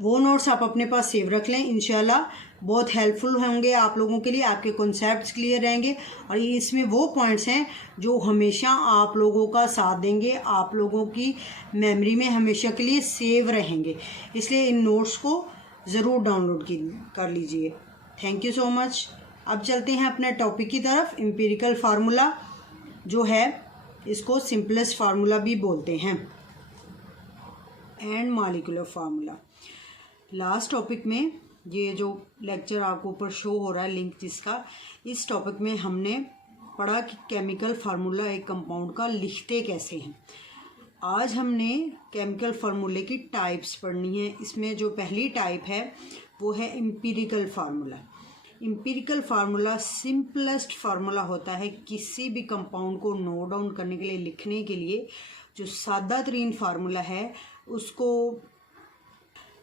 वो नोट्स आप अपने पास सेव रख लें। इंशाल्लाह बहुत हेल्पफुल होंगे आप लोगों के लिए, आपके कॉन्सेप्ट्स क्लियर रहेंगे और ये इसमें वो पॉइंट्स हैं जो हमेशा आप लोगों का साथ देंगे, आप लोगों की मेमोरी में हमेशा के लिए सेव रहेंगे। इसलिए इन नोट्स को ज़रूर डाउनलोड कर लीजिए। Thank you so much. अब चलते हैं अपने टॉपिक की तरफ। एम्पिरिकल फार्मूला जो है इसको सिंपलेस्ट फार्मूला भी बोलते हैं and molecular formula. Last topic में ये जो लेक्चर आपको ऊपर शो हो रहा है लिंक जिसका, इस टॉपिक में हमने पढ़ा कि केमिकल फार्मूला एक कंपाउंड का लिखते कैसे हैं। आज हमने केमिकल फार्मूले की टाइप्स पढ़नी है। इसमें जो पहली टाइप है वो है empirical formula. Empirical formula simplest formula होता है किसी भी कंपाउंड को नोट डाउन करने के लिए, लिखने के लिए जो सादा तरीन फार्मूला है उसको।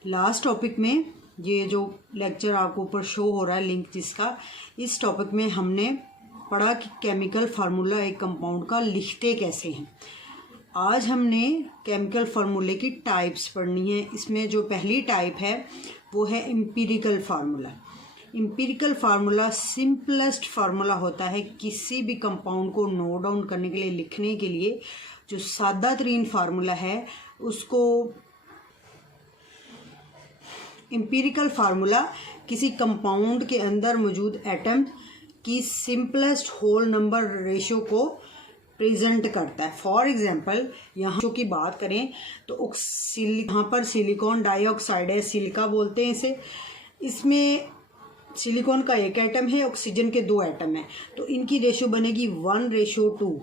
लास्ट टॉपिक में ये जो लेक्चर आपको ऊपर शो हो रहा है लिंक जिसका, इस टॉपिक में हमने पढ़ा कि केमिकल फार्मूला एक कंपाउंड का लिखते कैसे हैं। आज हमने केमिकल फार्मूले की टाइप्स पढ़नी है। इसमें जो पहली टाइप है वो है empirical formula. Empirical formula simplest formula होता है किसी भी कंपाउंड को नोट डाउन करने के लिए, लिखने के लिए जो सादा तरीन फार्मूला है उसको। एम्पिरिकल फार्मूला किसी कंपाउंड के अंदर मौजूद एटम की सिंपलेस्ट होल नंबर रेशियो को प्रेजेंट करता है। फॉर एग्जांपल यहाँ की बात करें तो यहाँ पर सिलिकॉन डाइऑक्साइड है, सिलिका बोलते हैं इसे। इसमें सिलिकॉन का एक एटम है, ऑक्सीजन के 2 एटम हैं, तो इनकी रेशियो बनेगी 1:2।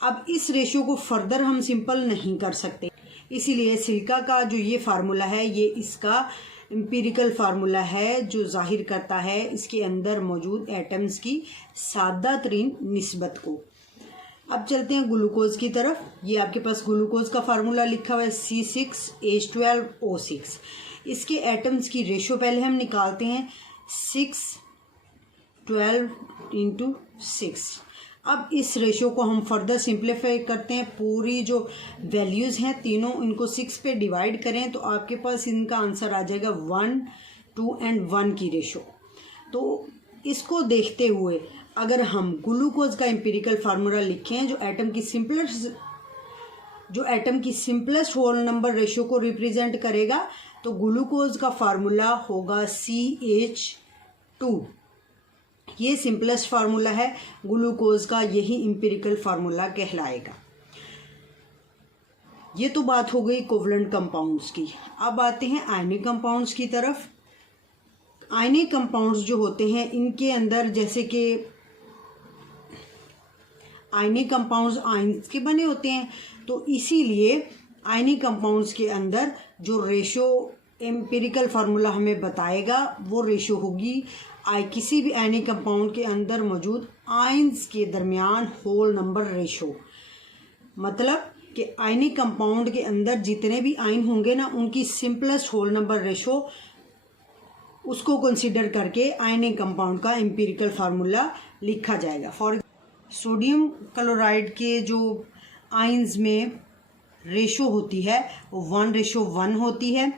अब इस रेशियो को फर्दर हम सिंपल नहीं कर सकते, इसीलिए सिलिका का जो ये फार्मूला है ये इसका एम्पिरिकल फार्मूला है जो जाहिर करता है इसके अंदर मौजूद एटम्स की सादा तरीन निस्बत को। अब चलते हैं ग्लूकोज की तरफ। ये आपके पास ग्लूकोज का फार्मूला लिखा हुआ है C6H12O6। इसके एटम्स की रेशियो पहले हम निकालते हैं 6:12 अब इस रेशियो को हम फर्दर सिंप्लीफाई करते हैं। पूरी जो वैल्यूज़ हैं तीनों, इनको 6 पे डिवाइड करें तो आपके पास इनका आंसर आ जाएगा 1, 2 एंड 1 की रेशियो। तो इसको देखते हुए अगर हम ग्लूकोज का एम्पिरिकल फार्मूला लिखें जो एटम की सिंपलेस्ट होल नंबर रेशियो को रिप्रेजेंट करेगा, तो ग्लूकोज का फार्मूला होगा CH2। ये सिंपलेस्ट फार्मूला है ग्लूकोज का, यही एम्पिरिकल फार्मूला कहलाएगा। ये तो बात हो गई कोवलेंट कंपाउंड्स की। अब आते हैं आयनिक कंपाउंड्स की तरफ। आयनिक कंपाउंड्स जो होते हैं इनके अंदर, जैसे कि आयनिक कंपाउंड्स आयंस के बने होते हैं, तो इसीलिए आयनिक कंपाउंड्स के अंदर जो रेशो एम्पिरिकल फार्मूला हमें बताएगा वो रेशो होगी किसी भी आयनिक कंपाउंड के अंदर मौजूद आयंस के दरमियान होल नंबर रेशो। मतलब कि आयनिक कंपाउंड के अंदर जितने भी आयन होंगे ना, उनकी सिंपलेस्ट होल नंबर रेशो उसको कंसीडर करके आयनिक कंपाउंड का एम्पिरिकल फार्मूला लिखा जाएगा। फॉर सोडियम क्लोराइड के जो आयंस में रेशो होती है वो 1:1 होती है।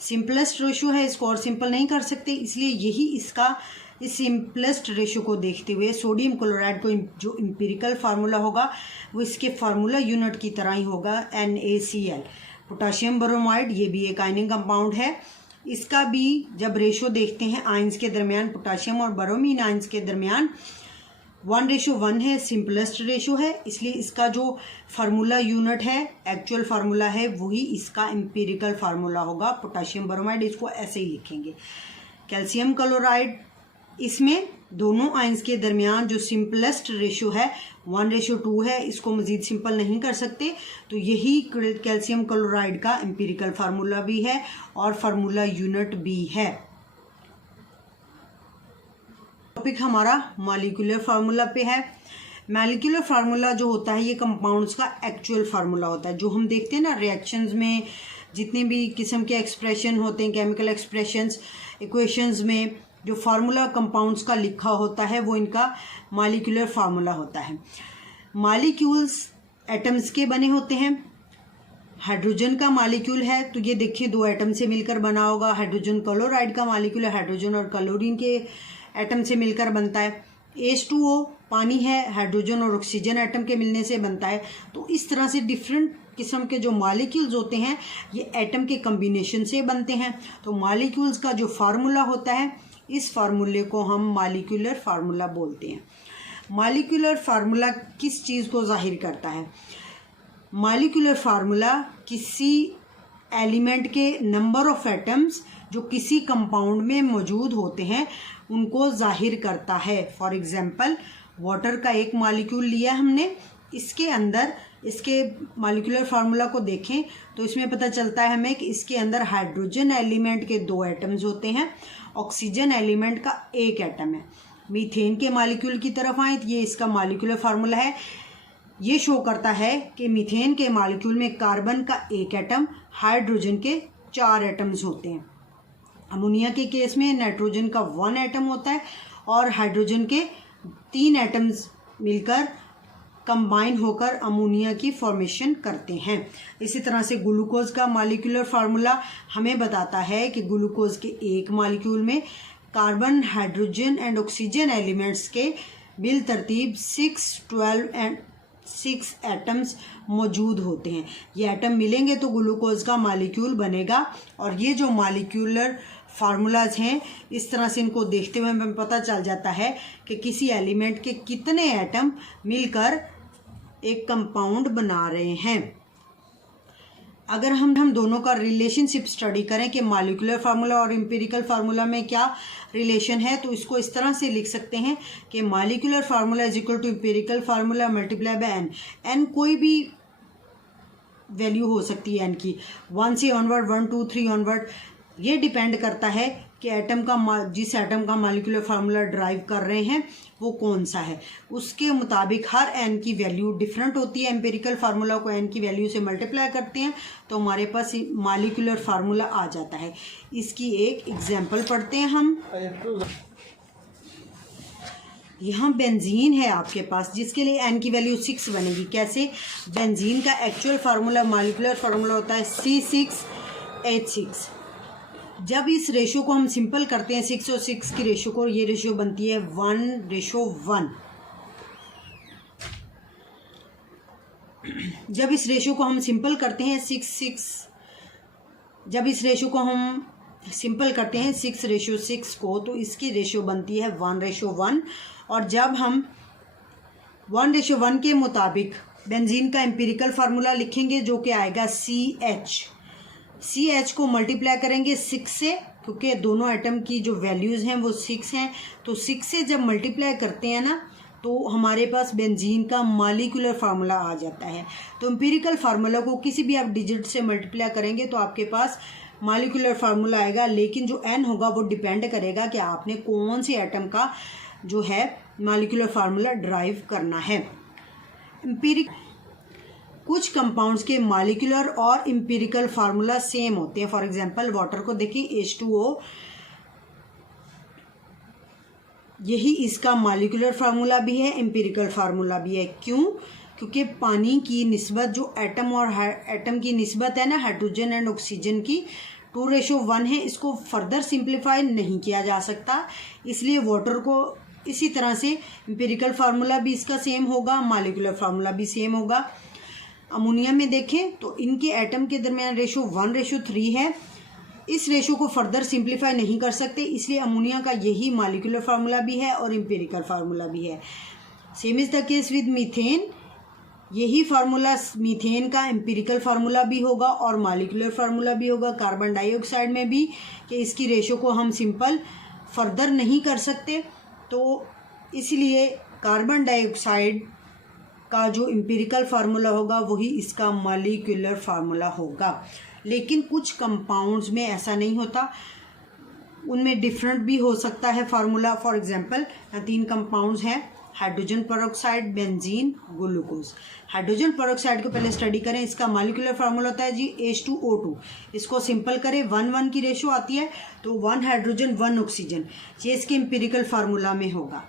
सिंपलेस्ट रेशो है, इसको और सिंपल नहीं कर सकते, इसलिए यही इसका इस सिंपलेस्ट रेशो को देखते हुए सोडियम क्लोराइड को जो एम्पिरिकल फार्मूला होगा वो इसके फार्मूला यूनिट की तरह ही होगा NaCl। पोटाशियम ब्रोमाइड ये भी एक आयनिक कंपाउंड है। इसका भी जब रेशो देखते हैं आयंस के दरमियान, पोटाशियम और ब्रोमीन आयंस के दरमियान 1:1 है, सिंपलेस्ट रेशो है, इसलिए इसका जो फार्मूला यूनिट है, एक्चुअल फार्मूला है, वही इसका एम्पिरिकल फार्मूला होगा। पोटाशियम ब्रोमाइड इसको ऐसे ही लिखेंगे। कैल्शियम क्लोराइड, इसमें दोनों आयंस के दरमियान जो सिंपलेस्ट रेशो है 1:2 है, इसको मज़ीद सिंपल नहीं कर सकते, तो यही कैल्शियम क्लोराइड का एम्पिरिकल फार्मूला भी है और फार्मूला यूनिट भी है। टॉपिक हमारा मॉलिक्यूलर फार्मूला पे है। मॉलिक्यूलर फार्मूला जो होता है ये कंपाउंड्स का एक्चुअल फार्मूला होता है। जो हम देखते हैं ना रिएक्शंस में जितने भी किस्म के एक्सप्रेशन होते हैं, केमिकल एक्सप्रेशंस, इक्वेशंस में जो फार्मूला कंपाउंड्स का लिखा होता है वो इनका मॉलिक्यूलर फार्मूला होता है। मॉलिक्यूल्स एटम्स के बने होते हैं हाइड्रोजन का मॉलिक्यूल है तो ये देखिए 2 एटम से मिलकर बना होगा। हाइड्रोजन क्लोराइड का मॉलिक्यूल है, हाइड्रोजन और क्लोरीन के एटम से मिलकर बनता है। H2O पानी है, हाइड्रोजन और ऑक्सीजन एटम के मिलने से बनता है। तो इस तरह से डिफरेंट किस्म के जो मॉलिक्यूल्स होते हैं ये एटम के कम्बिनेशन से बनते हैं। तो मॉलिक्यूल्स का जो फार्मूला होता है, इस फार्मूले को हम मॉलिक्यूलर फार्मूला बोलते हैं। मॉलिक्यूलर फार्मूला किस चीज़ को जाहिर करता है? मॉलिक्यूलर फार्मूला किसी एलिमेंट के नंबर ऑफ एटम्स जो किसी कंपाउंड में मौजूद होते हैं उनको जाहिर करता है। फॉर एग्जांपल वाटर का एक मॉलिक्यूल लिया हमने, इसके अंदर इसके मॉलिक्यूलर फार्मूला को देखें तो इसमें पता चलता है हमें कि इसके अंदर हाइड्रोजन एलिमेंट के 2 एटम्स होते हैं, ऑक्सीजन एलिमेंट का 1 एटम है। मीथेन के मॉलिक्यूल की तरफ आए तो ये इसका मॉलिक्यूलर फार्मूला है। ये शो करता है कि मीथेन के मॉलिक्यूल में कार्बन का 1 एटम, हाइड्रोजन के 4 एटम्स होते हैं। अमोनिया के केस में नाइट्रोजन का 1 एटम होता है और हाइड्रोजन के 3 एटम्स मिलकर कंबाइन होकर अमोनिया की फॉर्मेशन करते हैं। इसी तरह से ग्लूकोज का मॉलिक्यूलर फार्मूला हमें बताता है कि ग्लूकोज के एक मॉलिक्यूल में carbon, hydrogen and oxygen elements के बिल तरतीब 6, 12 एंड 6 एटम्स मौजूद होते हैं। ये एटम मिलेंगे तो ग्लूकोज का मॉलिक्यूल बनेगा। और ये जो मॉलिक्यूलर फार्मूलाज हैं, इस तरह से इनको देखते हुए हमें पता चल जाता है कि किसी एलिमेंट के कितने एटम मिलकर एक कंपाउंड बना रहे हैं। अगर हम दोनों का रिलेशनशिप स्टडी करें कि मॉलिक्यूलर फार्मूला और एम्पिरिकल फार्मूला में क्या रिलेशन है, तो इसको इस तरह से लिख सकते हैं कि molecular formula is equal to empirical formula multiply by n. N कोई भी वैल्यू हो सकती है एन की, 1 से ऑनवर्ड, 1, 2, 3 ऑनवर्ड। ये डिपेंड करता है कि एटम का जिस एटम का मॉलिक्यूलर फार्मूला ड्राइव कर रहे हैं वो कौन सा है, उसके मुताबिक हर एन की वैल्यू डिफरेंट होती है। एम्पिरिकल फार्मूला को एन की वैल्यू से मल्टीप्लाई करते हैं तो हमारे पास मॉलिक्यूलर फार्मूला आ जाता है। इसकी एक एग्जांपल पढ़ते हैं हम। यहाँ बेंजीन है आपके पास जिसके लिए एन की वैल्यू 6 बनेगी। कैसे? बेंजीन का एक्चुअल फार्मूला मॉलिक्यूलर फार्मूला होता है C6H6। जब इस रेशो को हम सिंपल करते हैं 6 और 6 की रेशो को, ये रेशो बनती है 1:1। जब इस रेशो को हम सिंपल करते हैं 6:6 को, तो इसकी रेशो बनती है 1:1। और जब हम 1:1 के मुताबिक बेंजीन का एम्पिरिकल फार्मूला लिखेंगे जो कि आएगा CH को मल्टीप्लाई करेंगे 6 से, क्योंकि दोनों एटम की जो वैल्यूज़ हैं वो 6 हैं। तो 6 से जब मल्टीप्लाई करते हैं ना तो हमारे पास बेंजीन का मॉलिक्यूलर फार्मूला आ जाता है। तो एम्पिरिकल फार्मूला को किसी भी आप डिजिट से मल्टीप्लाई करेंगे तो आपके पास मॉलिक्यूलर फार्मूला आएगा, लेकिन जो n होगा वो डिपेंड करेगा कि आपने कौन से एटम का जो है मॉलिक्यूलर फार्मूला ड्राइव करना है। कुछ कंपाउंड्स के मॉलिक्यूलर और एम्पिरिकल फार्मूला सेम होते हैं। फॉर एग्जांपल वाटर को देखिए, H2O, यही इसका मॉलिक्यूलर फार्मूला भी है, एम्पिरिकल फार्मूला भी है। क्यों? क्योंकि पानी की निस्बत जो एटम की निस्बत है ना, हाइड्रोजन एंड ऑक्सीजन की 2:1 है। इसको फर्दर सिंप्लीफाई नहीं किया जा सकता, इसलिए वाटर को इसी तरह से एम्पिरिकल फार्मूला भी इसका सेम होगा, मॉलिक्यूलर फार्मूला भी सेम होगा। अमोनिया में देखें तो इनके एटम के दरमियान रेशो 1:3 है। इस रेशो को फर्दर सिंप्लीफाई नहीं कर सकते, इसलिए अमोनिया का यही मॉलिक्यूलर फार्मूला भी है और एम्पिरिकल फार्मूला भी है। Same is the case with methane. यही फार्मूला मीथेन का एम्पिरिकल फार्मूला भी होगा और मॉलिक्यूलर फार्मूला भी होगा। कार्बन डाइऑक्साइड में भी कि इसकी रेशो को हम सिंपल फर्दर नहीं कर सकते, तो इसलिए कार्बन डाइऑक्साइड का जो एम्पिरिकल फार्मूला होगा वही इसका मॉलिक्यूलर फार्मूला होगा। लेकिन कुछ कंपाउंड्स में ऐसा नहीं होता, उनमें डिफरेंट भी हो सकता है फार्मूला। फॉर एग्जांपल 3 कंपाउंड्स हैं, hydrogen peroxide, benzene, glucose. Hydrogen peroxide को पहले स्टडी करें। इसका मॉलिक्यूलर फार्मूला होता है जी H2O2। इसको सिंपल करें 1:1 की रेशो आती है, तो 1 हाइड्रोजन 1 ऑक्सीजन, ये इसके एम्पिरिकल फार्मूला में होगा।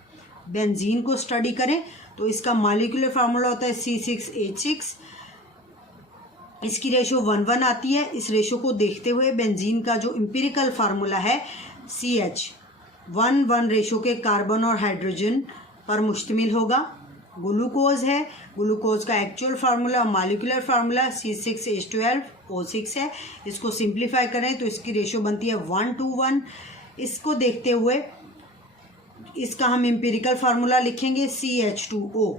बेंजीन को स्टडी करें तो इसका मॉलिक्यूलर फार्मूला होता है C6H6। इसकी रेशो 1:1 आती है। इस रेशो को देखते हुए बेंजीन का जो एम्पिरिकल फार्मूला है CH 1:1 रेशो के कार्बन और हाइड्रोजन पर मुश्तमिल होगा। ग्लूकोज है, ग्लूकोज का actual formula molecular formula C6H12O6 है। इसको सिंप्लीफाई करें तो इसकी रेशो बनती है 1:1। इसको देखते हुए इसका हम एम्पिरिकल फार्मूला लिखेंगे CH2O।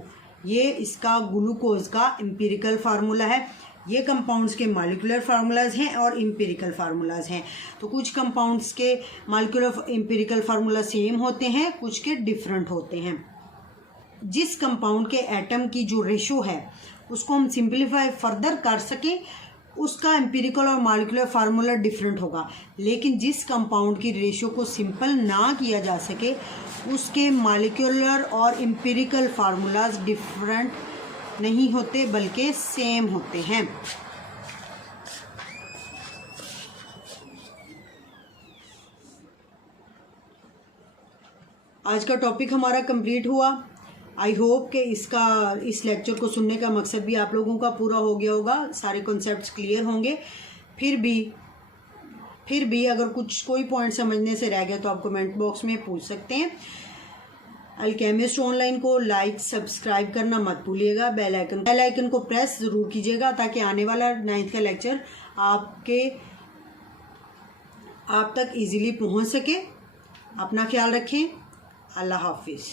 ये इसका ग्लूकोज का एम्पिरिकल फार्मूला है। ये कंपाउंड्स के मॉलिक्यूलर फार्मूलाज हैं और एम्पिरिकल फार्मूलाज हैं। तो कुछ कंपाउंड्स के मॉलिक्यूलर एम्पिरिकल फार्मूला सेम होते हैं, कुछ के डिफरेंट होते हैं। जिस कंपाउंड के एटम की जो रेशो है उसको हम सिंप्लीफाई फर्दर कर सकें, उसका एम्पिरिकल और मॉलिक्यूलर फार्मूला डिफरेंट होगा। लेकिन जिस कंपाउंड की रेशो को सिंपल ना किया जा सके उसके मॉलिक्यूलर और एम्पिरिकल फार्मूलाज डिफरेंट नहीं होते बल्कि सेम होते हैं। आज का टॉपिक हमारा कंप्लीट हुआ। आई होप कि इस लेक्चर को सुनने का मकसद भी आप लोगों का पूरा हो गया होगा, सारे कॉन्सेप्ट्स क्लियर होंगे। फिर भी अगर कोई पॉइंट समझने से रह गया तो आप कमेंट बॉक्स में पूछ सकते हैं। अल्केमिस्ट ऑनलाइन को लाइक सब्सक्राइब करना मत भूलिएगा। बेल आइकन को प्रेस ज़रूर कीजिएगा ताकि आने वाला 9th का लेक्चर आप तक इजीली पहुंच सके। अपना ख्याल रखें। अल्लाह हाफिज़।